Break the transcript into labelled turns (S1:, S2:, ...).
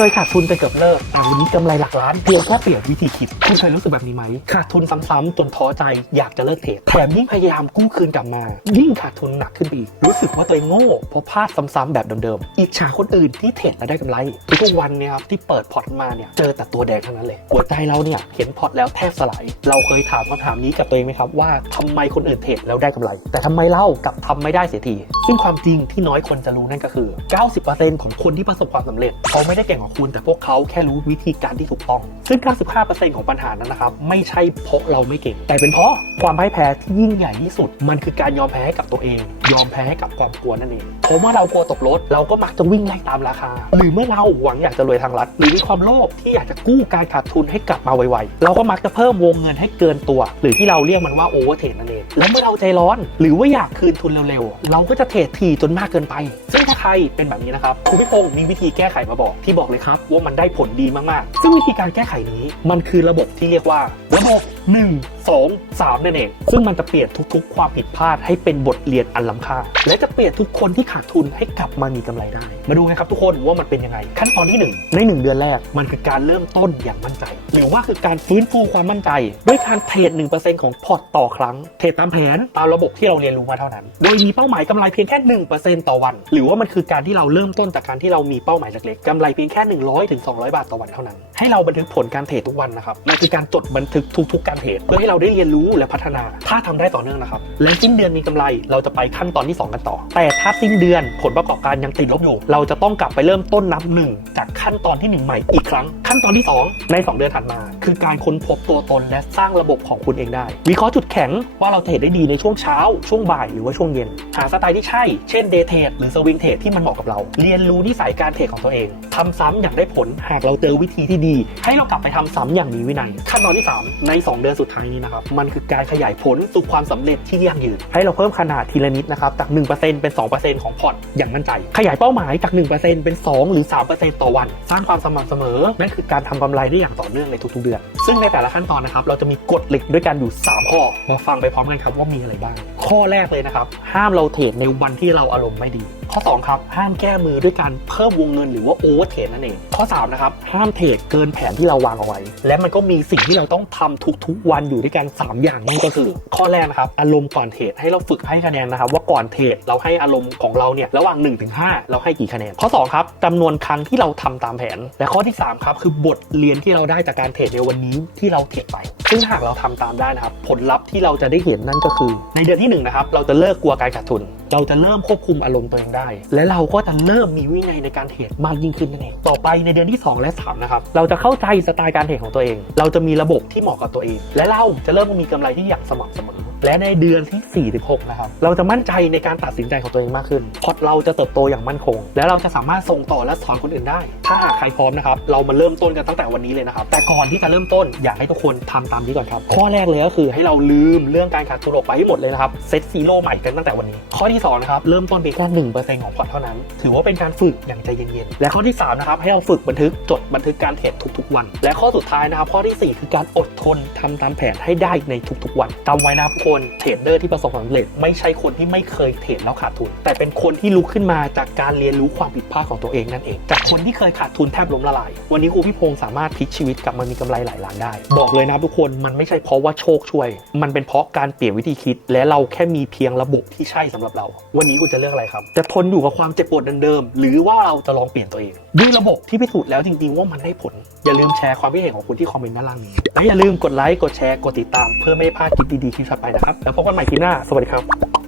S1: เคยขาดทุนไปเกือบเลิกแต่วันนี้กำไรหลักล้านเพียงแค่เปลี่ยนวิธีคิดคุณเคยรู้สึกแบบนี้ไหมขาดทุนซ้ำๆจนท้อใจอยากจะเลิกเทรดแถมยิ่งพยายามกู้คืนกลับมา ยิ่งขาดทุนหนักขึ้นไปอีกรู้สึกว่าตัวเองโง่เพราะพลาดซ้ำๆแบบเดิมๆอิจฉาคนอื่นที่เทรดแล้วได้กำไรทุกวันเนี่ยครับที่เปิดพอร์ตมาเนี่ยเจอแต่ตัวแดงทั้งนั้นเลยหัวใจเราเนี่ยเห็นพอร์ตแล้วแทบสลายเราเคยถามคำถามนี้กับตัวเองไหมครับว่าทำไมคนอื่นเทรดแล้วได้กำไร แต่ทำไมเล่ากลับทำไม่ได้เสียทีซึ่งความจริงที่น้อยคนจะรู้นั่นก็คือ 90%ของคนที่ประสบความสำเร็จเขาไม่ได้เก่งกว่าคุณ แต่พวกเขาแค่รู้วิธีการที่ถูกต้อง ซึ่ง 95%ของปัญหานั้นนะครับ ไม่ใช่เพราะเราไม่เก่ง แต่เป็นเพราะความพ่ายแพ้ที่ยิ่งใหญ่ที่สุด มันคือการยอมแพ้ให้กับตัวเอง ยอมแพ้ให้กับความกลัวนั่นเองเพราะเมื่อเรากลัวตกรถเราก็มักจะวิ่งไล่ตามราคา หรือเมื่อเราหวังอยากจะรวยทางลัด หรือมีความโลภที่อยากจะกู้การขาดทุนให้กลับมาไวๆเราก็มักจะเพิ่มวงเงินให้เกินตัว หรือที่เราเรียกมันว่าโอเวอร์เทรดนั่นเองแล้วเมื่อเราใจร้อน หรือว่าอยากคืนทุนเร็วๆเราก็จะเทรดทีจนมากเกินไป ซึ่งถ้าใครเป็นแบบนี้นะครับคุณพี่พงศ์มีวิธีแก้ไขมาบอกที่บอกเลยครับว่ามันได้ผลดีมากๆ ซึ่งวิธีการแก้ไขนี้มันคือระบบที่เรียกว่าระบบ 1 2 3นั่นเอง ซึ่งมันจะเปลี่ยนทุกๆ ความผิดพลาดให้เป็นบทเรียนอันล้ำค่า และจะเปลี่ยนทุกคนที่ขาดทุนให้กลับมามีกำไรได้ มาดูกันครับทุกคนว่ามันเป็นยังไง ขั้นตอนที่ 1 ใน 1 เดือนแรก มันคือการเริ่มต้นอย่างมั่นใจ หรือว่าคือการฟื้นฟูความมั่นใจ ด้วยการเทรด1%ของพอร์ตต่อครั้ง เทรดตามแผนตามระบบที่เราเรียนรู้มาเท่านั้น โดยมีเป้าหมายกำไรเพียงแค่ 1%ต่อวัน หรือว่ามันคือการที่เราเริ่มต้นจากการที่เรามีเป้าหมายเล็กๆกำไรเพียงแค่ 100ถึง200 บาทต่อวันเท่านั้น ให้เราบันทึกผลการเทรดทุกวันนะครับมันคือการจดบันทึกทุกๆการเทรดเพื่อให้เราได้เรียนรู้และพัฒนา ถ้าทำได้ต่อเนื่องนะครับ และสิ้นเดือนมีกำไร เราจะไปขั้นตอนที่ 2 กันต่อ แต่ถ้าสิ้นเดือนผลประกอบการยังติดลบอยู่ เราจะต้องกลับไปเริ่มต้นนับหนึ่งจากขั้นตอนที่ 1 ใหม่อีกครั้ง ขั้นตอนที่ 2 ใน 2 เดือนถัดมา คือการค้นพบตัวตนและสร้างระบบของคุณเองได้ วิเคราะห์จุดแข็งว่าเราเทรดได้ดีในช่วงเช้า ช่วงบ่ายหรือว่าช่วงเย็น หาสไตล์ที่ใช่ เช่นเดย์เทรดหรือสวิงเทรดที่มันเหมาะกับเรา เรียนรู้นิสัยการเทรดของตัวเองทำซ้ำอย่างได้ผลหากเราเจอวิธีที่ดี ให้เรากลับไปทำซ้ำอย่างมีวินัย ขั้นตอนที่ 3 ใน 2 เดือนสุดท้ายนี้นะครับ มันคือการขยายผลสู่ความสำเร็จที่ยั่งยืน ให้เราเพิ่มขนาดทีละนิดนะครับ จาก 1%เป็น 2%ของพอร์ตอย่างมั่นใจ ขยายเป้าหมายจาก 1%เป็น 2 หรือ 3%ต่อวัน สร้างความสม่ำเสมอ นั่นคือการทำกำไรได้อย่างต่อเนื่องในทุกๆ เดือน ซึ่งในแต่ละขั้นตอนนะครับ เราจะมีกฎเหล็กด้วยกันอยู่ 3 ข้อ มาฟังไปพร้อมกันครับว่ามีอะไรบ้าง ข้อแรกเลยนะครับ ห้ามเราเทรดในวันที่เราอารมณ์ไม่ดี ข้อ 2 ครับ ห้ามแก้มือด้วยการเพิ่มวงเงินหรือว่าโอเวอร์เทรดนั่นเอง ข้อ 3 นะครับ ห้ามเทรดเกินแผนที่เราวางเอาไว้ และมันก็มีสิ่งที่เราต้องทำทุกๆ วันอยู่ด้วยกัน 3 อย่างนั่นก็คือ ข้อแรกนะครับอารมณ์ก่อนเทรดให้เราฝึกให้คะแนนนะครับ ว่าก่อนเทรดเราให้อารมณ์ของเราเนี่ยระหว่าง1-5เราให้กี่คะแนน ข้อ 2 ครับจำนวนครั้งที่เราทำตามแผน และข้อที่ 3 ครับคือบทเรียนที่เราได้จากการเทรดในวันนี้ที่เราเทรดไป ซึ่งหากเราทำตามได้นะครับ ผลลัพธ์ที่เราจะได้เห็นนั่นก็คือ ในเดือนที่หนึ่งนะครับเราจะเลิกกลัวการขาดทุน เราจะเริ่มควบคุมอารมณ์ตัวเองได้ และเราก็จะเริ่มมีวินัยในการเทรดมากยิ่งขึ้นนั่นเองต่อไปในเดือนที่ 2 และ3นะครับเราจะเข้าใจสไตล์การเทรดของตัวเอง เราจะมีระบบที่เหมาะกับตัวเอง และเราจะเริ่มมีกำไรที่อย่างสม่ำเสมอและในเดือนที่ 46นะครับเราจะมั่นใจในการตัดสินใจของตัวเองมากขึ้นพอร์ตเราจะเติบโตอย่างมั่นคง และเราจะสามารถส่งต่อและสอนคนอื่นได้ ถ้าหากใครพร้อมนะครับเรามาเริ่มต้นกันตั้งแต่วันนี้เลยนะครับแต่ก่อนที่จะเริ่มต้นอยากให้ทุกคนทำตามนี้ก่อนครับข้อแรกเลยก็คือให้เราลืมเรื่องการขาดทุนออกไปให้หมดเลยนะครับเซตซีโร่ใหม่กันตั้งแต่วันนี้ ข้อที่สองนะครับเริ่มต้นเพียงแค่หนึ่งเปอร์เซ็นต์ของพอร์ตเท่านั้น ถือว่าเป็นการฝึกอย่างใจเย็นๆและข้อที่สามนะครับให้เราฝึกบันทึกจดบันทึกการเทรดทุกๆวัน และข้อสุดท้ายนะครับข้อที่สี่คือการอดทนทำตามแผนให้ได้ในทุกๆวันจำไว้นะครับทุกคนเทรดเดอร์ที่ประสบความสำเร็จไม่ใช่คนที่ไม่เคยเทรดแล้วขาดทุน แต่เป็นคนที่ลุกขึ้นมาจากการเรียนรู้ความผิดพลาดของตัวเองนั่นเอง จากคนที่เคยขาดทุนแทบล้มละลาย วันนี้ครูพี่พงศ์สามารถพลิกชีวิตกลับมามีกำไรหลายล้านได้ บอกเลยนะทุกคนมันไม่ใช่เพราะว่าโชคช่วย มันเป็นเพราะการเปลี่ยนวิธีคิด และเราแค่มีเพียงระบบที่ใช่สำหรับเรา วันนี้คุณจะเลือกอะไรครับ จะทนอยู่กับความเจ็บปวดเดิมๆหรือว่าเราจะลองเปลี่ยนตัวเองด้วยระบบที่พิสูจน์แล้วจริงๆว่ามันได้ผล อย่าลืมแชร์ความคิดเห็นของคุณที่คอมเมนต์ด้านล่างนี้และอย่าลืมกดไลค์กดแชร์กดติดตามเพื่อไม่ให้พลาดคลิปดีๆคลิปถัดไปนะครับแล้วพบกันใหม่คลิปหน้าสวัสดีครับ